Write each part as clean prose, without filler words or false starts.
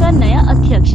का नया अध्यक्ष।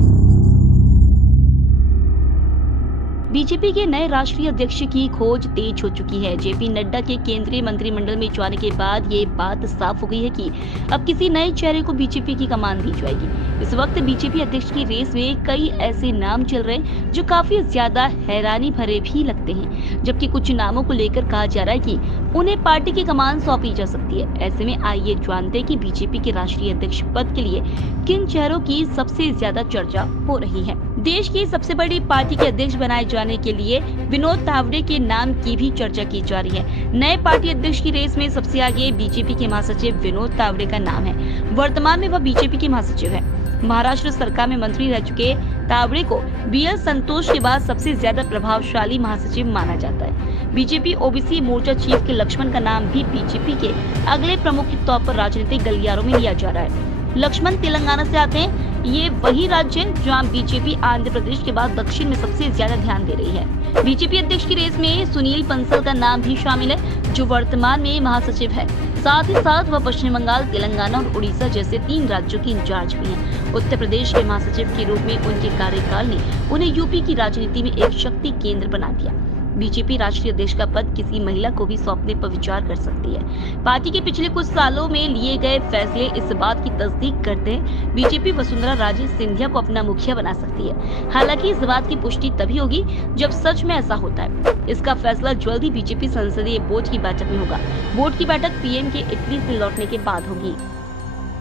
बीजेपी के नए राष्ट्रीय अध्यक्ष की खोज तेज हो चुकी है। जेपी नड्डा के केंद्रीय मंत्रिमंडल में जाने के बाद ये बात साफ हो गई है कि अब किसी नए चेहरे को बीजेपी की कमान दी जाएगी। इस वक्त बीजेपी अध्यक्ष की रेस में कई ऐसे नाम चल रहे हैं जो काफी ज्यादा हैरानी भरे भी लगते हैं, जबकि कुछ नामों को लेकर कहा जा रहा है कि उन्हें पार्टी की कमान सौंपी जा सकती है। ऐसे में आइए जानते हैं कि बीजेपी के राष्ट्रीय अध्यक्ष पद के लिए किन चेहरों की सबसे ज्यादा चर्चा हो रही है। देश की सबसे बड़ी पार्टी के अध्यक्ष बनाए जाने के लिए विनोद तावड़े के नाम की भी चर्चा की जा रही है। नए पार्टी अध्यक्ष की रेस में सबसे आगे बीजेपी के महासचिव विनोद तावड़े का नाम है। वर्तमान में वह बीजेपी के महासचिव है। महाराष्ट्र सरकार में मंत्री रह चुके तावड़े को बीएल संतोष के बाद सबसे ज्यादा प्रभावशाली महासचिव माना जाता है। बीजेपी ओबीसी मोर्चा चीफ के लक्ष्मण का नाम भी बीजेपी के अगले प्रमुख के तौर पर राजनीतिक गलियारों में लिया जा रहा है। लक्ष्मण तेलंगाना से आते हैं। ये वही राज्य है जहां बीजेपी आंध्र प्रदेश के बाद दक्षिण में सबसे ज्यादा ध्यान दे रही है। बीजेपी अध्यक्ष की रेस में सुनील बंसल का नाम भी शामिल है, जो वर्तमान में महासचिव है। साथ ही साथ वह पश्चिम बंगाल, तेलंगाना और उड़ीसा जैसे 3 राज्यों की इंचार्ज भी हैं। उत्तर प्रदेश के महासचिव के रूप में उनके कार्यकाल ने उन्हें यूपी की राजनीति में एक शक्ति केंद्र बना दिया। बीजेपी राष्ट्रीय अध्यक्ष का पद किसी महिला को भी सौंपने पर विचार कर सकती है। पार्टी के पिछले कुछ सालों में लिए गए फैसले इस बात की तस्दीक करते हैं। बीजेपी वसुंधरा राजे सिंधिया को अपना मुखिया बना सकती है। हालांकि इस बात की पुष्टि तभी होगी जब सच में ऐसा होता है। इसका फैसला जल्द ही बीजेपी संसदीय बोर्ड की बैठक में होगा। बोर्ड की बैठक पीएम के इटली से लौटने के बाद होगी।